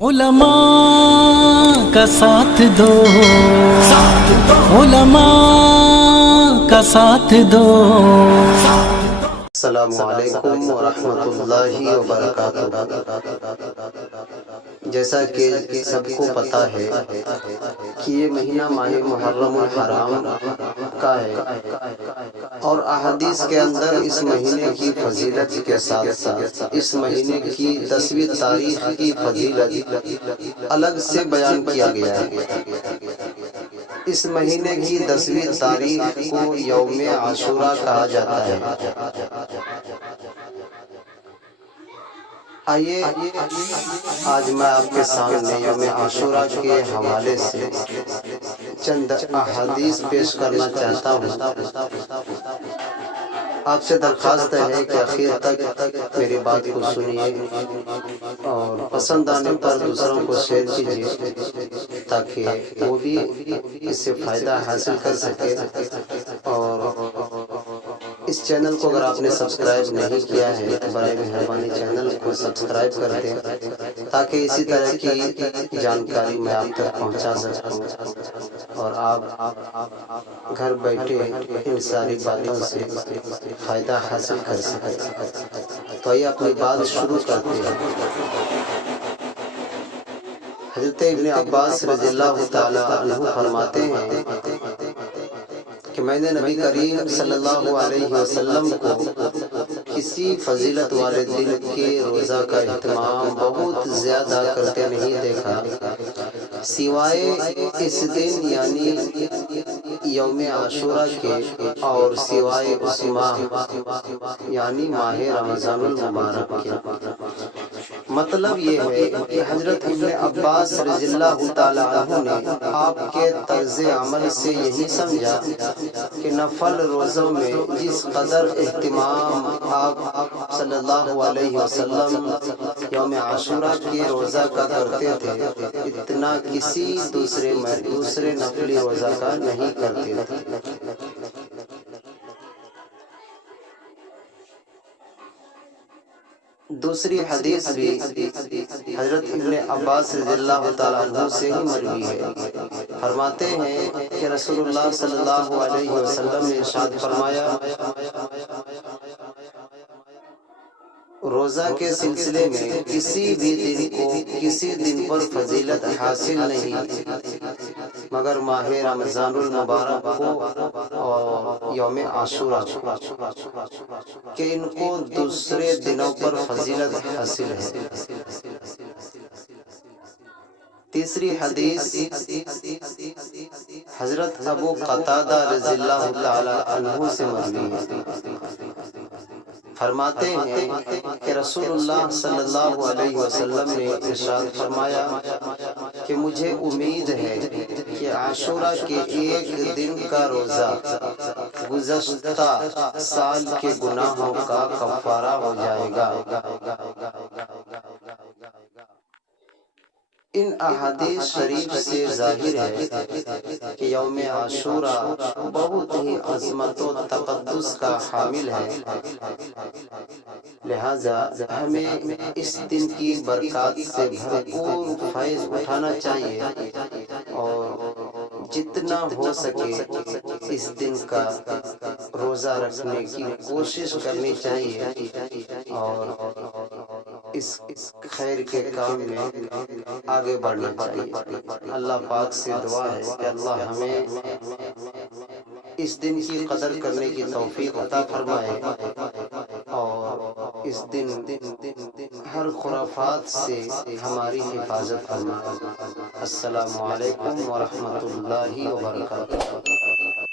علماء کا ساتھ دو، علماء کا ساتھ دو۔ السلام علیکم ورحمۃ اللہ وبرکاتہ۔ جیسا کہ سب کو پتہ ہے کہ یہ مہینہ ماہ محرم الحرام کا ہے، اور احادیث کے اندر اس مہینے کی فضیلت کے ساتھ ساتھ اس مہینے کی 10ویں تاریخ کی فضیلت الگ سے بیان کیا گیا ہے۔ اس مہینے کی 10ویں تاریخ کو یوم عاشوراء کہا جاتا ہے۔ آئیے آج میں آپ کے سامنے یوم عاشوراء کے حوالے سے چند احادیث پیش کرنا چاہتا ہوں۔ آپ سے درخواست ہے کہ آخر تک میری بات کو سنیے اور پسند آنے پر دوسروں کو شیئر کیجیے تاکہ وہ بھی اس سے فائدہ حاصل کر سکے۔ اور اس چینل کو اگر آپ نے سبسکرائب نہیں کیا ہے تو برائے مہربانی چینل کو سبسکرائب کر دیں تاکہ اسی طرح کی جانکاری میں آپ تک پہنچا سکوں اور آپ گھر بیٹھے ان ساری باتوں سے فائدہ حاصل کر سکیں۔ تو آئیے اپنی بات شروع کرتے ہیں۔ حضرت ابن عباس رضی اللہ تعالی عنہ فرماتے ہیں کہ میں نے نبی کریم صلی اللہ علیہ وسلم کو کسی فضیلت والے دن کے روزہ کا اہتمام بہت زیادہ کرتے نہیں دیکھا سوائے اس دن یعنی یوم عاشوراء کے، اور سوائے اس ماہ یعنی ماہ رمضان المبارک کے۔ مطلب یہ ہے کہ حضرت ابن عباس رضی اللہ تعالی عنہ نے آپ کے طرز عمل سے یہی سمجھا کہ نفل روزوں میں جس قدر اہتمام آپ صلی اللہ علیہ وسلم یوم عاشوراء کے روزہ کا کرتے تھے اتنا کسی دوسرے نفلی روزہ کا نہیں کرتے تھے۔ دوسری حدیث بھی حضرت ابن عباس رضی اللہ تعالیٰ عنہ سے ہی مروی ہے۔ فرماتے ہیں کہ رسول اللہ صلی اللہ علیہ وسلم نے ارشاد فرمایا، روزہ کے سلسلے میں کسی بھی دن کو کسی دن پر فضیلت حاصل نہیں مگر ماہ رمضان المبارک کو اور یوم عاشوراء کہ ان کو دوسرے دنوں پر فضیلت حاصل ہے۔ تیسری حدیث حضرت ابو قتادہ رضی اللہ تعالی عنہ سے مروی ہے۔ فرماتے ہیں کہ رسول اللہ صلی اللہ علیہ وسلم نے ارشاد فرمایا کہ مجھے امید ہے کہ عاشوراء کے ایک دن کا روزہ گزشتہ سال کے گناہوں کا کفارہ ہو جائے گا۔ ان احادیث شریف سے ظاہر ہے کہ یوم عاشوراء بہت ہی عظمت و تقدس کا حامل ہے، لہذا ہمیں اس دن کی برکات سے بھرپور فیض اٹھانا چاہیے اور جتنا ہو سکے اس دن کا روزہ رکھنے کی کوشش کرنی چاہیے اور اس خیر کے کام میں آگے بڑھنا چاہیے۔ اللہ پاک سے دعا ہے کہ اللہ ہمیں اس دن کی قدر کرنے کی توفیق عطا فرمائے اور اس دن ہر خرافات سے ہماری حفاظت فرمائے۔ السلام علیکم ورحمۃ اللہ وبرکاتہ۔